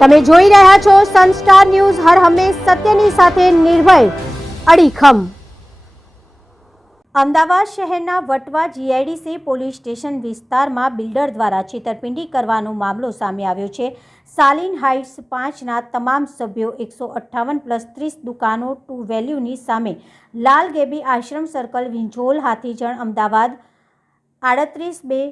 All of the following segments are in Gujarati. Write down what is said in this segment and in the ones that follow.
તમે જોઈ રહ્યા છો સનસ્ટાર ન્યૂઝ હર હંમેશ સત્યની સાથે નિર્ભય, અડીખમ. અમદાવાદ શહેરના વટવા જીઆઈડીસી પોલીસ સ્ટેશન વિસ્તારમાં બિલ્ડર દ્વારા છેતરપિંડી કરવાનો મામલો સામે આવ્યો છે. સાલિન હાઇટ્સ પાંચના તમામ સભ્યો એકસો અઠ્ઠાવન પ્લસ ત્રીસ દુકાનો ટુ વેલ્યુની સામે લાલ ગેબી આશ્રમ સર્કલ વિંઝોલ હાથીજણ અમદાવાદ આડત્રીસ બે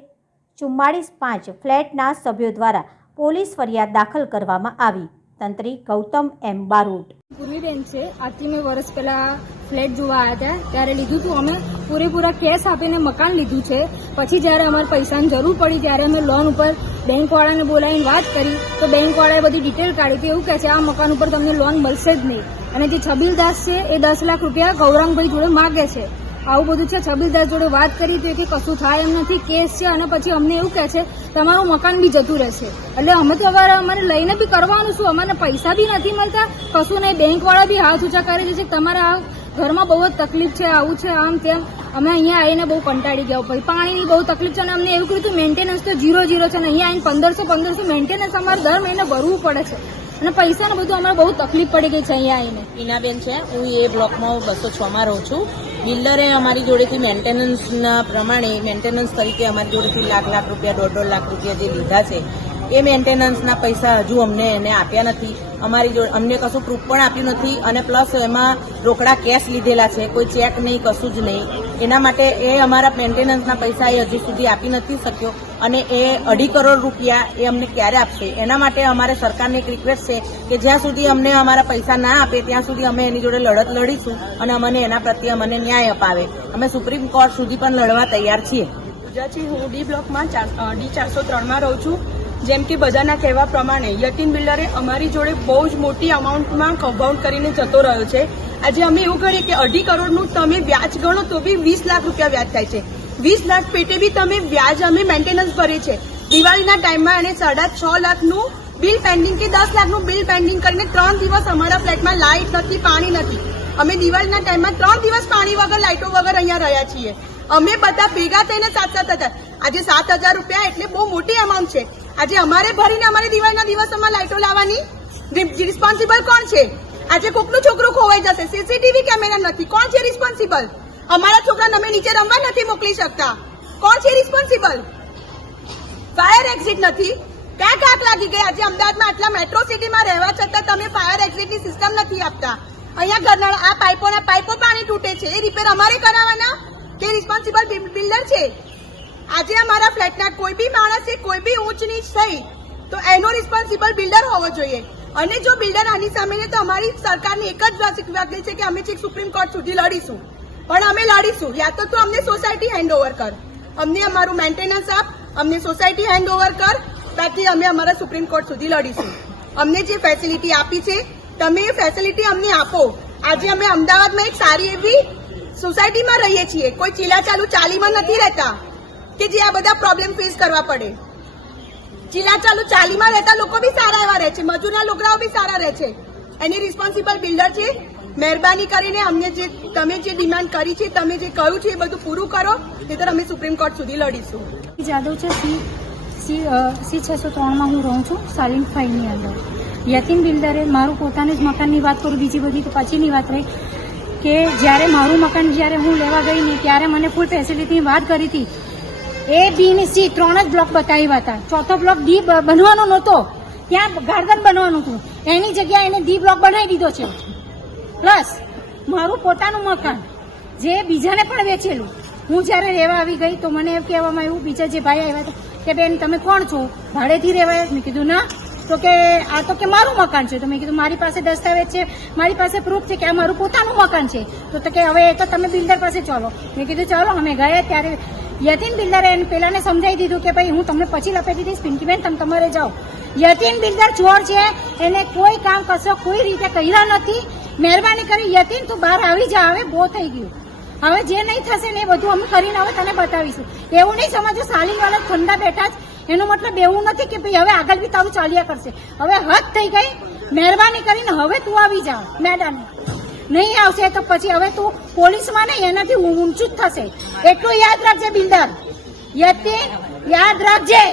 ચુમ્માળીસ પાંચ ફ્લેટના સભ્યો દ્વારા પોલીસ ફરિયાદ દાખલ કરવામાં આવી. તંત્રી ગૌતમ એમ બારોટ. પૂર્વીબેન છે. આજથી મેં વર્ષ પહેલા ફ્લેટ જોવા આવ્યા હતા. ત્યારે લીધું હતું અમે પૂરેપૂરા કેશ આપીને મકાન લીધું છે. પછી જ્યારે અમારે પૈસાની જરૂર પડી, ત્યારે અમે લોન ઉપર બેંકવાળાને બોલાવીને વાત કરી. તો બેંકવાળાએ બધી ડિટેલ કાઢી હતી. એવું કહે છે, આ મકાન ઉપર તમને લોન મળશે જ નહીં. અને જે છબીલદાસ છે, એ દસ લાખ રૂપિયા ગૌરાંગભાઈ જોડે માગે છે. આવું બધું છે. છબીલદાસ જોડે વાત કરી તો કે કશું થાય એમ નથી. કેસ છે અને પછી અમને એવું કહે છે, તમારું મકાન બી જતું રહેશે. એટલે અમે તો હવે અમારે લઈને બી કરવાનું શું? અમારે પૈસા બી નથી મળતા. કશું નહીં. બેંકવાળા બી હાથ ઊંચા કરી છે. તમારા આ ઘરમાં બહુ જ તકલીફ છે, આવું છે, આમ તેમ. અમે અહીંયા આવીને બહુ કંટાળી ગયા. ભાઈ, પાણીની બહુ તકલીફ છે અને અમને એવું કીધું મેન્ટેનન્સ તો જીરો ઝીરો છે. અને અહીંયા આવીને પંદરસો પંદરસો મેન્ટેનન્સ અમારે દર મહિને ભરવું પડે છે. અને પૈસાને બધું અમારે બહુ તકલીફ પડી ગઈ છે અહીંયા આવીને. ઈનાબેન છે, હું એ બ્લોકમાં બસો છ માં રહું છું. બિલ્ડરે અમારી જોડેથી મેન્ટેનન્સના પ્રમાણે, મેન્ટેનન્સ તરીકે અમારી જોડેથી લાખ લાખ રૂપિયા, દોઢ દોઢ લાખ રૂપિયા જે લીધા છે, એ મેન્ટેનન્સના પૈસા હજુ અમને એને આપ્યા નથી. અમારી જોડે અમને કશું પ્રૂફ પણ આપ્યું નથી અને પ્લસ એમાં રોકડા કેશ લીધેલા છે, કોઈ ચેક નહીં, કશું જ નહીં. એના માટે એ અમારા મેન્ટેનન્સના પૈસા એ હજી સુધી આપી નથી શક્યો અને એ અઢી કરોડ રૂપિયા એ અમને ક્યારે આપશે? એના માટે અમારે સરકારને એક રિક્વેસ્ટ છે કે જ્યાં સુધી અમને અમારા પૈસા ના આપે, ત્યાં સુધી અમે એની જોડે લડત લડીશું અને અમને એના પ્રત્યે અમને ન્યાય અપાવે. અમે સુપ્રીમ કોર્ટ સુધી પણ લડવા તૈયાર છીએ. પૂજાજી હું ડી બ્લોકમાં ડી ચારસો ત્રણમાં રહું છું. જેમ કે બધાના કહેવા પ્રમાણે યતીન બિલ્ડરે અમારી જોડે બહુ જ મોટી અમાઉન્ટમાં કમ્પાઉન્ડ કરીને જતો રહ્યો છે. આજે અમે એવું ગણીએ કે અઢી કરોડનું તમે વ્યાજ ગણો તો બી વીસ લાખ રૂપિયા વ્યાજ થાય છે. વીસ લાખ પેટે બી તમે વ્યાજ અમે મેન્ટેનન્સ ભરીએ છે દિવાળીના ટાઈમમાં અને સાડા છ લાખનું બિલ પેન્ડિંગ કે દસ લાખનું બિલ પેન્ડિંગ કરીને ત્રણ દિવસ અમારા ફ્લેટમાં લાઇટ નથી, પાણી નથી. અમે દિવાળીના ટાઈમમાં ત્રણ દિવસ પાણી વગર લાઇટો વગર અહીંયા રહ્યા છીએ. અમે બધા ભેગા થઈને સાત સાત હજાર. આજે સાત હજાર રૂપિયા એટલે બહુ મોટી અમાઉન્ટ છે. આજે અમારે ભરીને અમારે દિવાળીના દિવસોમાં લાઇટો લાવવાની રિસ્પોન્સિબલ કોણ છે? આજે કોકનું છોકરું ખોવાઈ જશે. સીસીટીવી કેમેરા નથી. કોણ છે રિસ્પોન્સિબલ અમારા છોકરાને અમે નીચે રમવા નથી મોકલી શકતા. કોણ છે રિસ્પોન્સિબલ ફાયર એક્ઝિટ નથી. ક્યાં કાક લાગી ગઈ. આજે અમદાવાદમાં આટલા મેટ્રો સિટીમાં રહેવા છતાં તમે ફાયર એક્ઝિટની સિસ્ટમ નથી આપતા. અહીંયા ઘરના આ પાઇપોના પાઇપો પાણી તૂટે છે. એ રિપેર અમારે કરાવવાના? કે રિસ્પોન્સિબલ બિલ્ડર છે? આજે અમારા ફ્લેટના કોઈ બી માણસે કોઈ બી ઊંચ નીચ થઈ તો એનો રિસ્પોન્સિબલ બિલ્ડર હોવો જોઈએ. અને જો બિલ્ડર આની સામે તો અમારી સરકારની એક જ વાગલી છે કે અમે છેક સુપ્રીમ કોર્ટ સુધી લડીશું. પણ અમે લડીશું. યા તો તું અમને સોસાયટી હેન્ડ ઓવર કર. અમને અમારું મેન્ટેનન્સ આપ. અમને સોસાયટી હેન્ડ ઓવર કર. ત્યાંથી અમે અમારા સુપ્રીમ કોર્ટ સુધી લડીશું. અમને જે ફેસિલિટી આપી છે, તમે એ ફેસિલિટી અમને આપો. આજે અમે અમદાવાદમાં એક સારી એવી સોસાયટીમાં રહીએ છીએ. કોઈ ચીલા ચાલુ ચાલીમાં નથી રહેતા કે જે આ બધા પ્રોબ્લેમ ફેસ કરવા પડે. ચીલા ચાલુ ચાલીમાં રહેતા લોકો બી સારા એવા રહે છે. મજૂરના લોકોરાઓ બી સારા રહે છે. એની રિસ્પોન્સિબલ બિલ્ડર છે. મહેરબાની કરીને અમને જે, તમે જે ડિમાન્ડ કરી છે, તમે જે કહ્યું છે એ બધું પૂરું કરો. નહીતર અમે સુપ્રીમ કોર્ટ સુધી લડીશું. જાદવ છે સી સી સી છસો ત્રણમાં હું રહું છું સાલિન ફાઈવની અંદર. યતીન બિલ્ડરે મારું પોતાને જ મકાનની વાત કરું, બીજી બધી તો પછીની વાત રહી. કે જ્યારે મારું મકાન જ્યારે હું લેવા ગઈ ને ત્યારે મને ફૂલ ફેસિલિટીની વાત કરી હતી એ, બી ને સી ત્રણ જ બ્લોક બતાવ્યા હતા. ચોથો બ્લોક ડી બનવાનો નહોતો. ત્યાં ગાર્ડન બનવાનું હતું. એની જગ્યાએ એને ડી બ્લોક બનાવી દીધો છે. પ્લસ, મારું પોતાનું મકાન, જે બીજાને પણ વેચેલું. હું જ્યારે રહેવા આવી ગઈ તો મને એમ કહેવામાં આવ્યું, બીજા જે ભાઈ આવ્યા હતા કે, બેન, તમે કોણ છો? ભાડેથી રહેવાયા? મેં કીધું, ના તો કે, આ તો કે મારું મકાન છે. તો મેં કીધું, મારી પાસે દસ્તાવેજ છે. મારી પાસે પ્રૂફ છે કે આ મારું પોતાનું મકાન છે. તો તો કે, હવે એ તો તમે બિલ્ડર પાસે ચાલો. મેં કીધું, ચાલો, અમે ગયા ત્યારે યતીન બિલ્ડરે એને પેલાને સમજાવી દીધું કે, ભાઈ, હું તમને પછી લપેટી દઈશ. પિંકીબેન તમે તમારે જાઓ. યતીન બિલ્ડર ચોર છે. એને કોઈ કામ કશો કોઈ રીતે કર્યા નથી. મહેરબાની કરી, યતીન, તું બહાર આવી જા. હવે બહુ થઈ ગયું. હવે જે નહીં થશે ને એ બધું અમે કરીને હવે તને બતાવીશું. એવું નહીં સમજો સાલી વાળા ઠંડા બેઠા જ એનો મતલબ એવું નથી કે ભાઈ હવે આગળ બી તારું ચાલ્યા કરશે. હવે હદ થઈ ગઈ. મહેરબાની કરીને હવે તું આવી જા મેડમ નહીં આવશે તો પછી હવે તું પોલીસમાં નહીં, એનાથી ઊંચું જ થશે. એટલું યાદ રાખજે બિલ્ડર. યતિન યાદ રાખજે.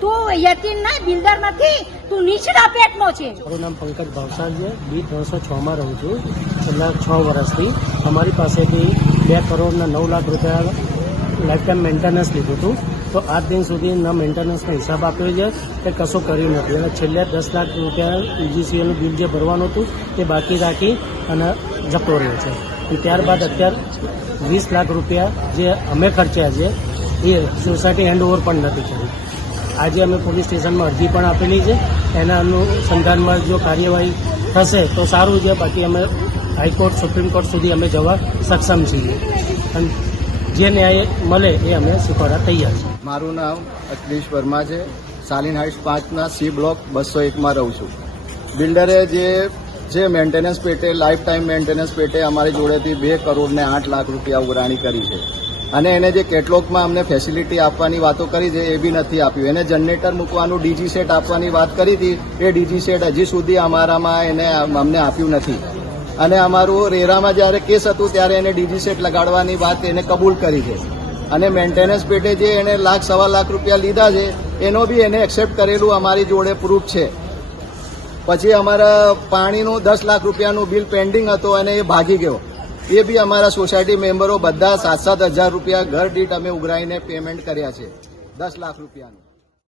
તું યતીમ ના બિલ્ડર નથી તું નીચડા પેટનો છે. મારું નામ પંકજ ભાવસાર છે. બી ત્રણસો છમાં રહું છું. છેલ્લા છ વર્ષથી અમારી પાસેથી બે કરોડના નવ લાખ રૂપિયા લાઈફ ટાઈમ મેન્ટેનન્સ લીધું હતું. તો આજ દિન સુધી ન મેન્ટેનન્સનો હિસાબ આપ્યો છે કે કશું કર્યું નથી. અને છેલ્લે દસ લાખ રૂપિયા યુજીસીએલનું બિલ જે ભરવાનું હતું તે બાકી રાખી અને જતો રહ્યો છે. ત્યારબાદ અત્યારે વીસ લાખ રૂપિયા જે અમે ખર્ચ્યા છે એ સોસાયટી હેન્ડઓવર પણ નથી કર્યું આજે અમે પોલીસ સ્ટેશનમાં અરજી પણ આપેલી છે. એના અનુસંધાનમાં જો કાર્યવાહી થશે તો સારું છે. બાકી અમે હાઈકોર્ટ, સુપ્રીમ કોર્ટ સુધી અમે જવા સક્ષમ છીએ. અને જે ન્યાય મળે એ અમે સ્વીકારવા તૈયાર છીએ. મારું નામ અખિલેશ વર્મા છે. સાલિન હાઇટ્સ પાંચના સી બ્લોક બસો એકમાં રહું છું. બિલ્ડરે જે જે મેન્ટેનન્સ પેટે લાઈફ ટાઈમ મેન્ટેનન્સ પેટે અમારી જોડેથી બે કરોડ ને આઠ લાખ રૂપિયા ઉઘરાણી કરી છે. અને એને જે કેટલોગમાં અમને ફેસિલિટી આપવાની વાતો કરી છે એ બી નથી આપ્યું. એને જનરેટર મૂકવાનું ડીજી સેટ આપવાની વાત કરી હતી. એ ડીજી સેટ હજી સુધી અમારામાં એને અમને આપ્યું નથી. અને અમારું રેરામાં જ્યારે કેસ હતું ત્યારે એને ડીજી સેટ લગાડવાની વાત એને કબૂલ કરી છે. અને મેન્ટેનન્સ પેટે જે એને લાખ, સવા લાખ રૂપિયા લીધા છે, એનો બી એને એક્સેપ્ટ કરેલું અમારી જોડે પ્રૂફ છે. પછી અમારા પાણીનું દસ લાખ રૂપિયાનું બિલ પેન્ડિંગ હતું અને એ ભાગી ગયો. એ બી અમારા સોસાયટી મેમ્બરો બધા સાત સાત હજાર રૂપિયા ઘર દીઠ અમે ઉઘરાઈને પેમેન્ટ કર્યા છે. દસ લાખ રૂપિયાનું.